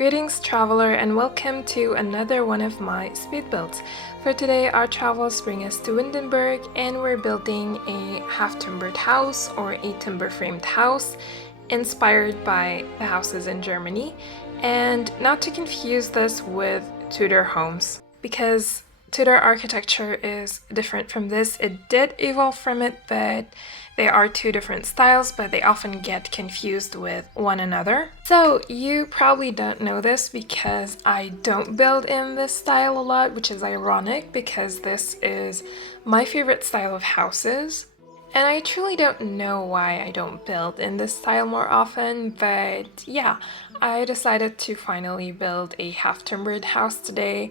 Greetings traveler and welcome to another one of my speed builds. For today our travels bring us to Windenburg and we're building a half-timbered house or a timber framed house inspired by the houses in Germany, and not to confuse this with Tudor homes because Tudor architecture is different from this. It did evolve from it, but they are two different styles, but they often get confused with one another. So you probably don't know this because I don't build in this style a lot, which is ironic because this is my favorite style of houses. And I truly don't know why I don't build in this style more often, but yeah, I decided to finally build a half-timbered house today,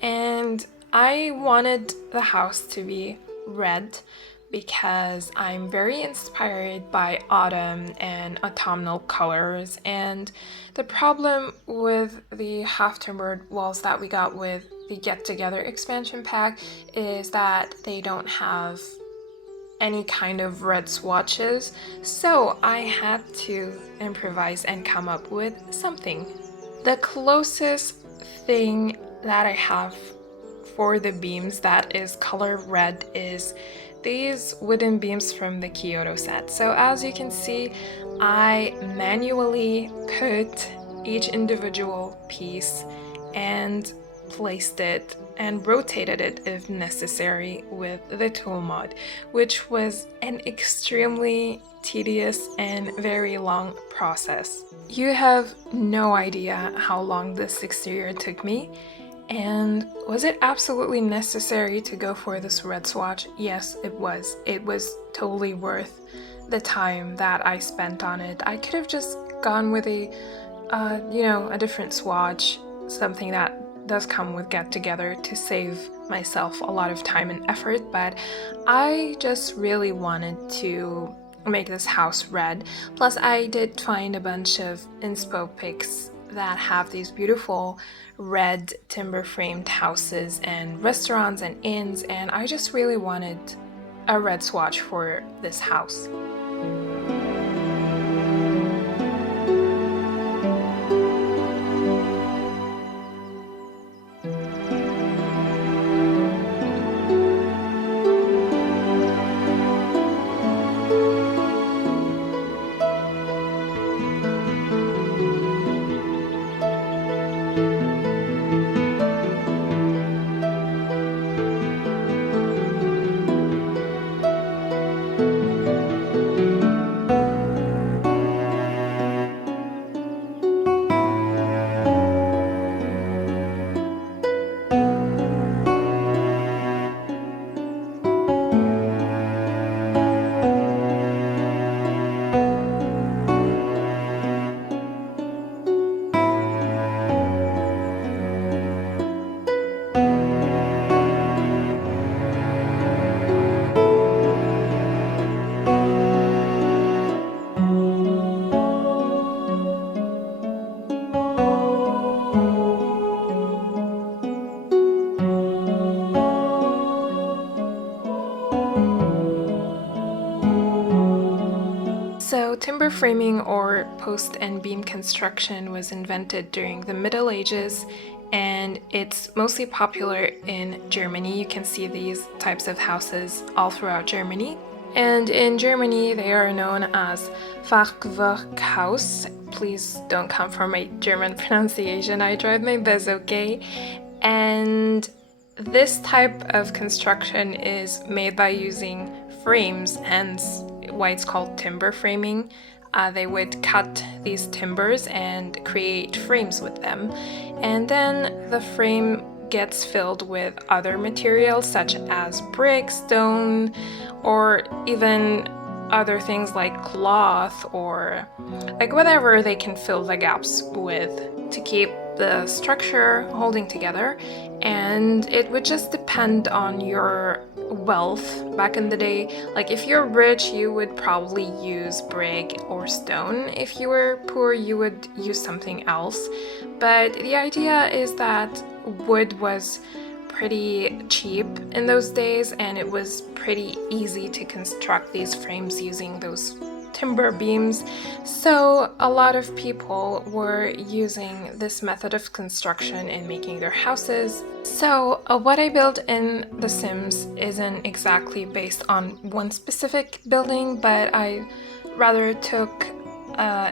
and I wanted the house to be red because I'm very inspired by autumn and autumnal colors, and the problem with the half-timbered walls that we got with the Get Together expansion pack is that they don't have any kind of red swatches, so I had to improvise and come up with something. The closest thing that I have for the beams that is color red is these wooden beams from the Kyoto set. So as you can see, I manually put each individual piece and placed it and rotated it if necessary with the tool mod, which was an extremely tedious and very long process. You have no idea how long this exterior took me. And was it absolutely necessary to go for this red swatch? Yes, it was. It was totally worth the time that I spent on it. I could have just gone with a different swatch, something that does come with Get Together to save myself a lot of time and effort, but I just really wanted to make this house red. Plus, I did find a bunch of inspo pics that have these beautiful red timber framed houses and restaurants and inns, and I just really wanted a red swatch for this house. So timber framing or post and beam construction was invented during the Middle Ages, and it's mostly popular in Germany. You can see these types of houses all throughout Germany. And in Germany, they are known as Fachwerkhaus. Please don't come for my German pronunciation. I tried my best, okay? And this type of construction is made by using frames, hence why it's called timber framing. They would cut these timbers and create frames with them, and then the frame gets filled with other materials such as brick, stone, or even other things like cloth or like whatever they can fill the gaps with to keep the structure holding together. And it would just depend on your wealth back in the day. Like if you're rich, you would probably use brick or stone. If you were poor, you would use something else. But the idea is that wood was pretty cheap in those days, and it was pretty easy to construct these frames using those timber beams. So a lot of people were using this method of construction in making their houses. So what I built in The Sims isn't exactly based on one specific building, but I rather took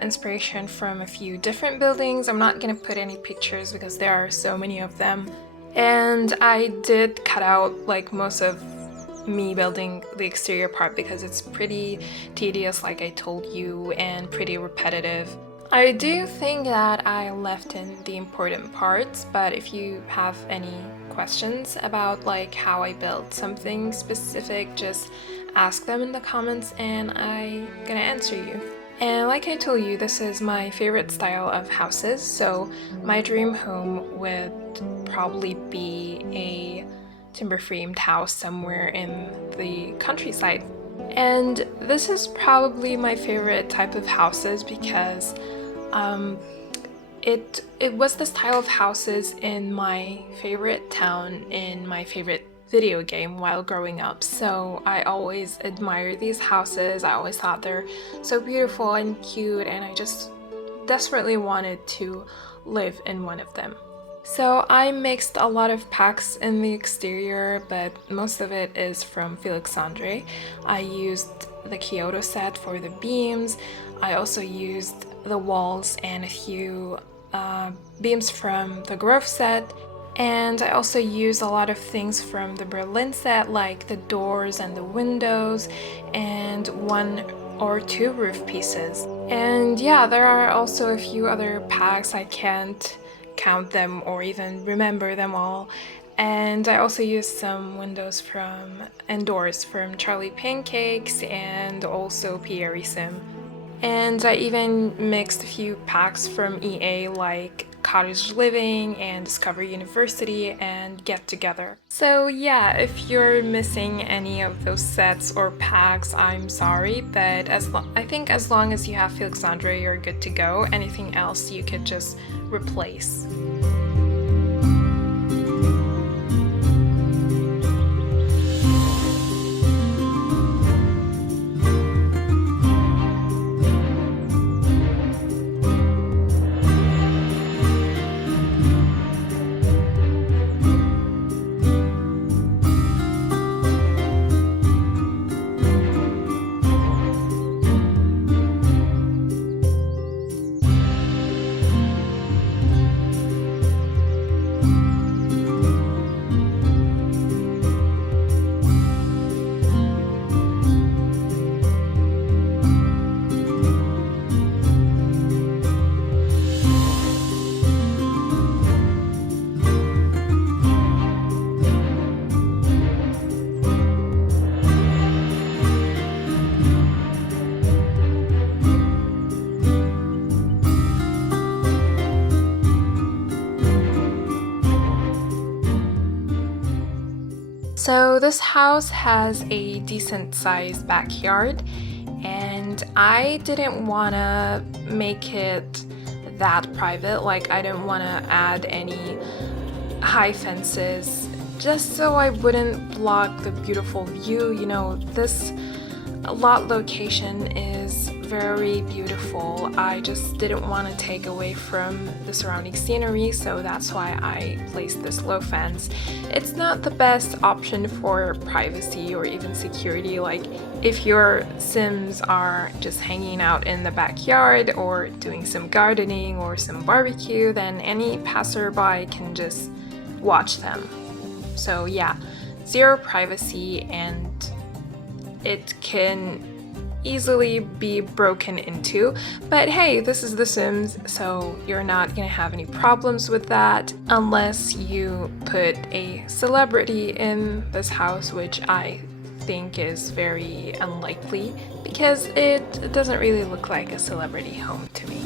inspiration from a few different buildings. I'm not gonna put any pictures because there are so many of them. And I did cut out like most of me building the exterior part because it's pretty tedious, like I told you, and pretty repetitive. I do think that I left in the important parts, but if you have any questions about like how I built something specific, just ask them in the comments and I'm gonna answer you. And like I told you, this is my favorite style of houses, so my dream home would probably be a timber framed house somewhere in the countryside. And this is probably my favorite type of houses because it was the style of houses in my favorite town in my favorite video game while growing up. So I always admired these houses. I always thought they're so beautiful and cute, and I just desperately wanted to live in one of them. So I mixed a lot of packs in the exterior, but most of it is from Felixandre. I used the Kyoto set for the beams. I also used the walls and a few beams from the Grove set. And I also used a lot of things from the Berlin set, like the doors and the windows, and 1 or 2 roof pieces. And yeah, there are also a few other packs. I can't count them or even remember them all. And I also used some windows and doors from Charlie Pancakes and also Pierre Sim. And I even mixed a few packs from EA like Cottage Living and Discover University and Get Together. So yeah, if you're missing any of those sets or packs, I'm sorry, but I think as long as you have Felixandre, you're good to go. Anything else you could just replace. So this house has a decent sized backyard, and I didn't want to make it that private. Like, I didn't want to add any high fences just so I wouldn't block the beautiful view. You know, this lot location is very beautiful. I just didn't want to take away from the surrounding scenery, so that's why I placed this low fence. It's not the best option for privacy or even security. Like, if your Sims are just hanging out in the backyard or doing some gardening or some barbecue, then any passerby can just watch them. So yeah, zero privacy, and it can easily be broken into. But hey, this is The Sims, so you're not gonna have any problems with that unless you put a celebrity in this house, which I think is very unlikely because it doesn't really look like a celebrity home to me.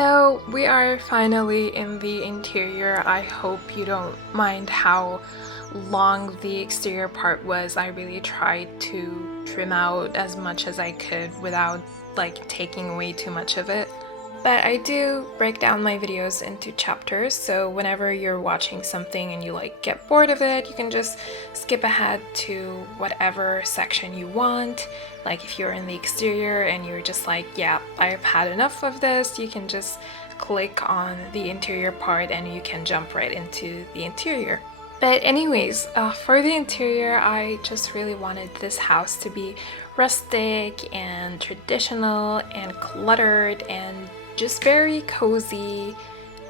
So we are finally in the interior. I hope you don't mind how long the exterior part was. I really tried to trim out as much as I could without like taking away too much of it. But I do break down my videos into chapters, so whenever you're watching something and you like get bored of it, you can just skip ahead to whatever section you want. Like if you're in the exterior and you're just like, yeah, I've had enough of this, you can just click on the interior part and you can jump right into the interior. But anyways, for the interior, I just really wanted this house to be rustic and traditional and cluttered and just very cozy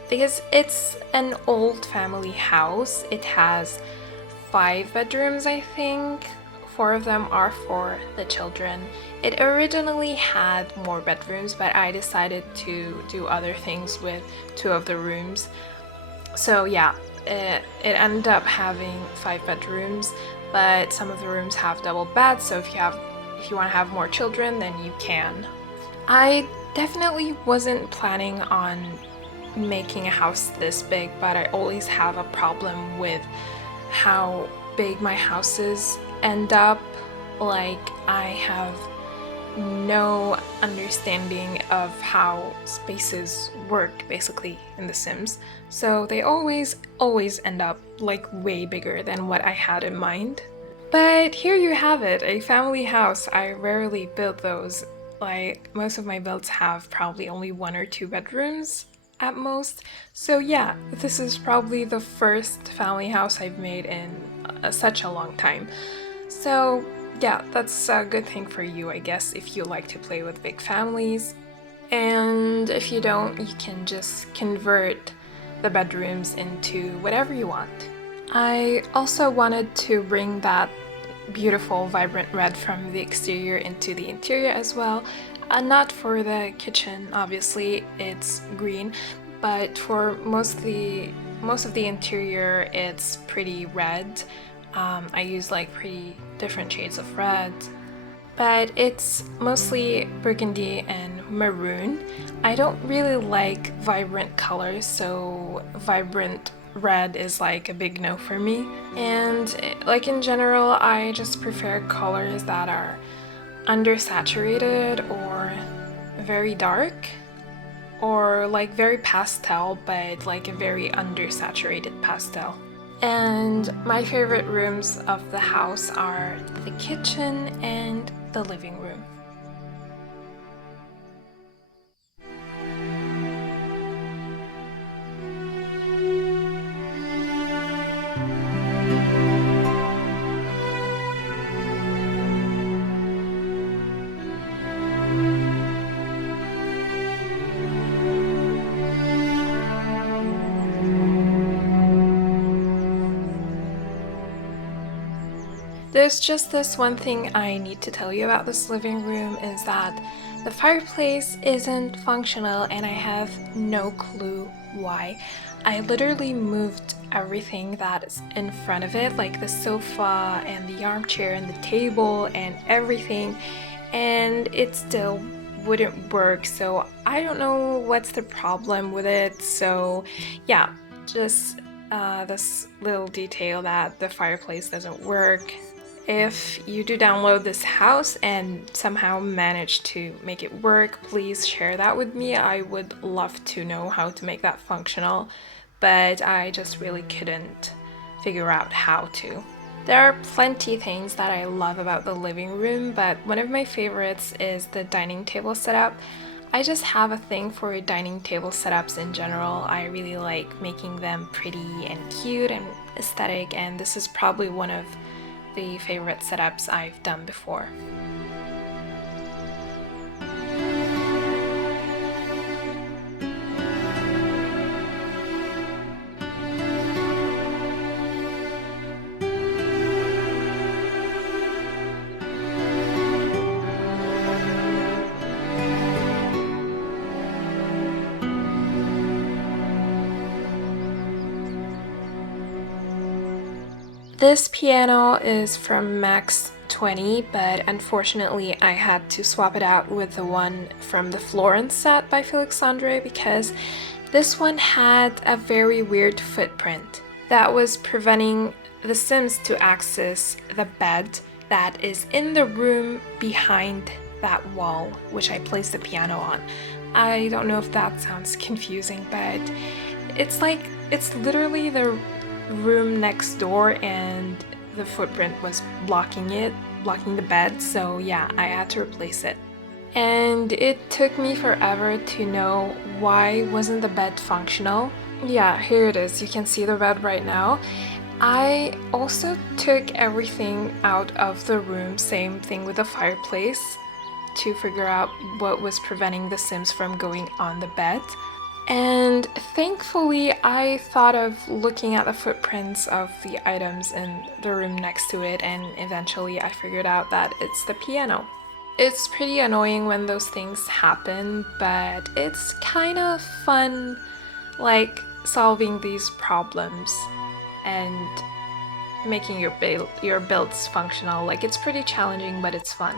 because it's an old family house. It has 5 bedrooms, I think. 4 of them are for the children. It originally had more bedrooms, but I decided to do other things with 2 of the rooms. So yeah, it ended up having 5 bedrooms, but some of the rooms have double beds, so if you want to have more children, then you can. I definitely wasn't planning on making a house this big, but I always have a problem with how big my houses end up. Like, I have no understanding of how spaces work basically in The Sims. So they always end up like way bigger than what I had in mind. But here you have it, a family house. I rarely build those. Like, most of my builds have probably only 1 or 2 bedrooms at most. So yeah, this is probably the first family house I've made in such a long time. So yeah, that's a good thing for you, I guess, if you like to play with big families. And if you don't, you can just convert the bedrooms into whatever you want. I also wanted to bring that beautiful vibrant red from the exterior into the interior as well. Not for the kitchen, obviously, it's green, but for most of the interior it's pretty red. I use like pretty different shades of red, but it's mostly burgundy and maroon. I don't really like vibrant colors, so vibrant red is like a big no for me. And like in general, I just prefer colors that are undersaturated or very dark, or like very pastel but like a very undersaturated pastel. And my favorite rooms of the house are the kitchen and the living room. There's just this one thing I need to tell you about this living room, is that the fireplace isn't functional and I have no clue why. I literally moved everything that is in front of it, like the sofa and the armchair and the table and everything, and it still wouldn't work. So I don't know what's the problem with it. So yeah, just this little detail that the fireplace doesn't work. If you do download this house and somehow manage to make it work, please share that with me. I would love to know how to make that functional, but I just really couldn't figure out how to. There are plenty of things that I love about the living room, but one of my favorites is the dining table setup. I just have a thing for dining table setups in general. I really like making them pretty and cute and aesthetic, and this is probably one of the favorite setups I've done before. This piano is from Max $120, but unfortunately I had to swap it out with the one from the Florence set by Felix Andre because this one had a very weird footprint that was preventing the Sims to access the bed that is in the room behind that wall, which I placed the piano on. I don't know if that sounds confusing, but it's literally the room next door and the footprint was blocking the bed, so yeah, I had to replace it. And it took me forever to know why wasn't the bed functional. Yeah, here it is. You can see the bed right now. I also took everything out of the room, same thing with the fireplace, to figure out what was preventing the Sims from going on the bed. And thankfully, I thought of looking at the footprints of the items in the room next to it, and eventually I figured out that it's the piano. It's pretty annoying when those things happen, but it's kind of fun, like solving these problems and making your builds functional. Like, it's pretty challenging, but it's fun.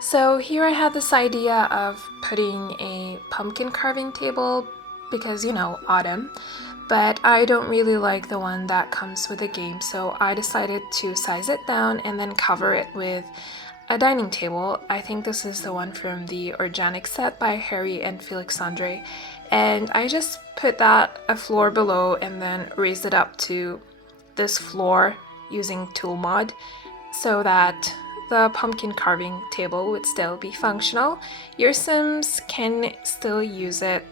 So here I had this idea of putting a pumpkin carving table because, autumn, but I don't really like the one that comes with the game, so I decided to size it down and then cover it with a dining table. I think this is the one from the Organic set by Harry and Felix Andre, and I just put that a floor below and then raised it up to this floor using tool mod so that the pumpkin carving table would still be functional. Your Sims can still use it.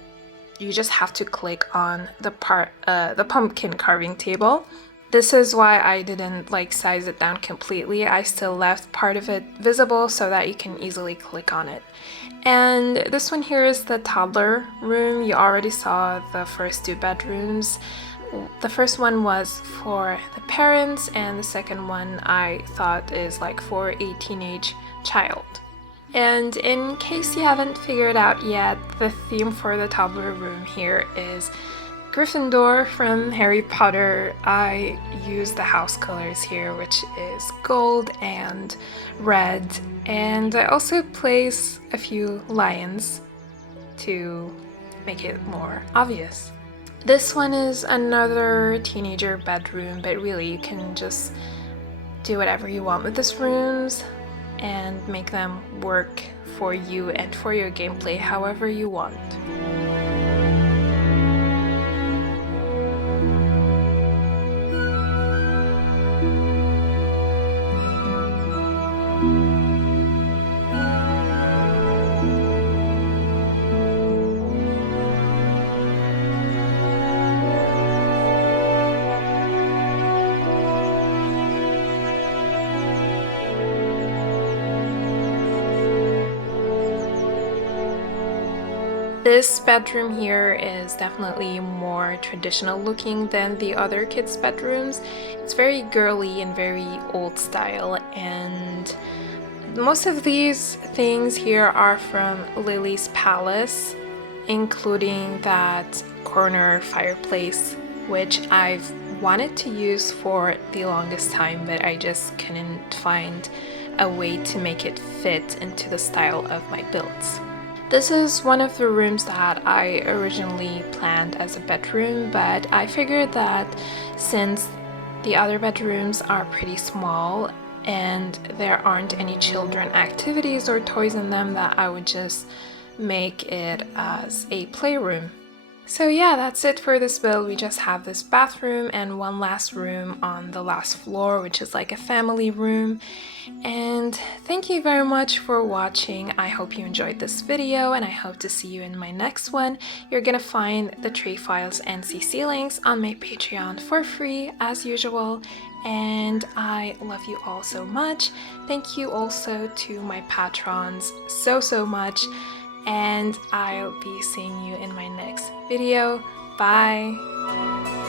You just have to click on the pumpkin carving table. This is why I didn't size it down completely. I still left part of it visible so that you can easily click on it. And this one here is the toddler room. You already saw the first two bedrooms. The first one was for the parents, and the second one I thought is for a teenage child. And in case you haven't figured out yet, the theme for the toddler room here is Gryffindor from Harry Potter. I use the house colors here, which is gold and red, and I also place a few lions to make it more obvious. This one is another teenager bedroom, but really you can just do whatever you want with these rooms and make them work for you and for your gameplay however you want. This bedroom here is definitely more traditional looking than the other kids' bedrooms. It's very girly and very old style, and most of these things here are from Lily's Palace, including that corner fireplace, which I've wanted to use for the longest time, but I just couldn't find a way to make it fit into the style of my builds. This is one of the rooms that I originally planned as a bedroom, but I figured that since the other bedrooms are pretty small and there aren't any children activities or toys in them, that I would just make it as a playroom. So yeah, that's it for this build. We just have this bathroom and one last room on the last floor, which is like a family room. And thank you very much for watching. I hope you enjoyed this video, and I hope to see you in my next one. You're gonna find the tree files and CC links on my Patreon for free as usual. And I love you all so much. Thank you also to my patrons so much. And I'll be seeing you in my next video. Bye!